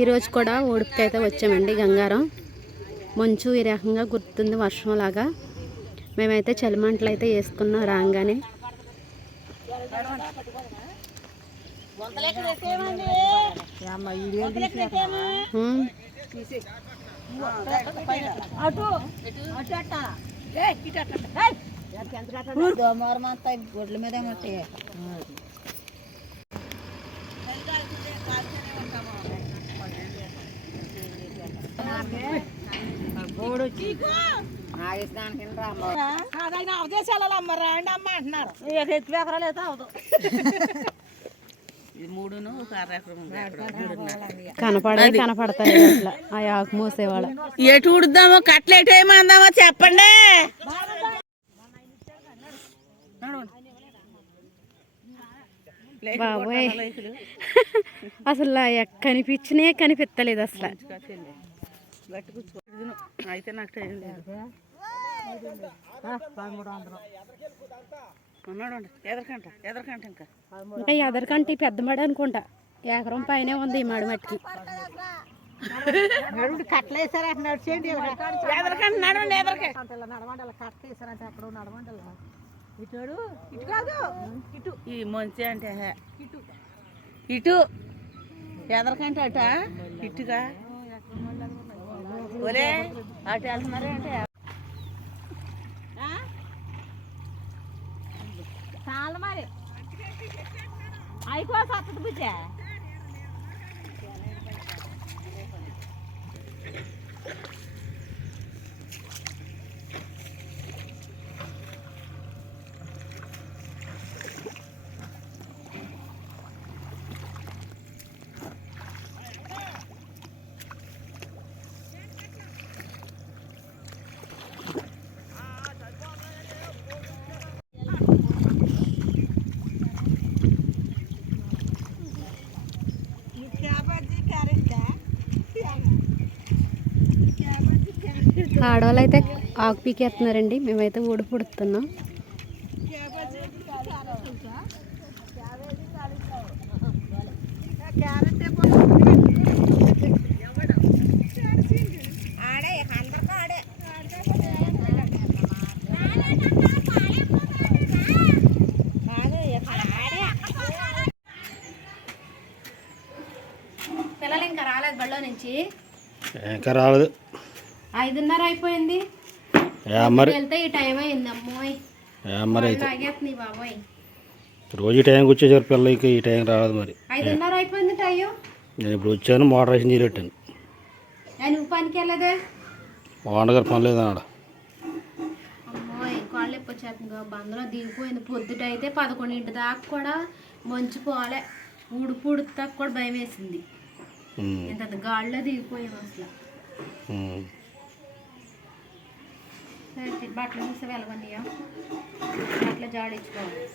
ఈరోజు కూడా ఉడుపుకైతే వచ్చామండి గంగారం. మంచు ఈ రకంగా గుర్తుంది వర్షంలాగా. మేమైతే చలిమంటలు అయితే వేసుకున్నాం రాగానే. గొడ్ల మీద అవదేశాలలో అమ్మరా అండి అమ్మ అంటున్నారు. ఎత్తు ఎకరాలు అయితే అవదు. కనపడతారు అట్లా ఆ ఆకు మోసేవాళ్ళ. ఎటు ఉడుద్దామో కట్లెట్ ఏమందామో చెప్పండి. బాబోయ్ అసలు కనిపించినే కనిపించలేదు అసలు. అయితే నాకు టైం లేదు. ఇంకా ఎదరికంటే పెద్ద మడి అనుకుంటా. ఎకరం పైనే ఉంది ఈ మడి మట్టికి. కట్టలేసారా నడిచేయండి. నడవండి నడవండి కట్టేసారంటే అక్కడ నడవండి. ఇటు ఇటు కాదు ఇటు ఈ మంచి అంటే ఇటు ఇటు ఎదరికంటే అట ఇటుగా ఒరే అటు వెళ్తున్నారే అంటే చాలా మరి అయిపో సత్తది బుజ్జా. ఆడవాళ్ళు అయితే ఆకు పీకేస్తున్నారండి. మేమైతే ఊడి పుడుతున్నాం. పిల్లలు ఇంకా రాలేదు బళ్ళో నుంచి. ఇంకా రాలేదు. 5:30 అయిపోయింది. వెళ్తే ఈ టైం అయింది. అమ్మోయ్ బాబోయ్ రోజు ఈ టైంకి వచ్చేసారు పిల్లలకి. ఈ టైం రాలేదు మరి. 5:30 అయిపోయింది టైం. నేను ఇప్పుడు వచ్చాను మోటార్ వేసి నీరు పెట్టాను. నువ్వు పనికి వెళ్ళదే? మా వాడగారు పని లేదన్నాడు. అమ్మోయ్ కాళ్ళు ఎప్పుడు వచ్చేస్తుంది. బందలో దిగిపోయింది. పొద్దుటైతే 11 దాకా కూడా మంచు పోలే. ఉడుపుడుతా కూడా భయం వేసింది. ఇంత గాల్లో దిగిపోయాము అసలు. బట్టలు చూస్తే వెళ్ళవన్నయ్యా. బట్టలు జాడించుకోవాలి.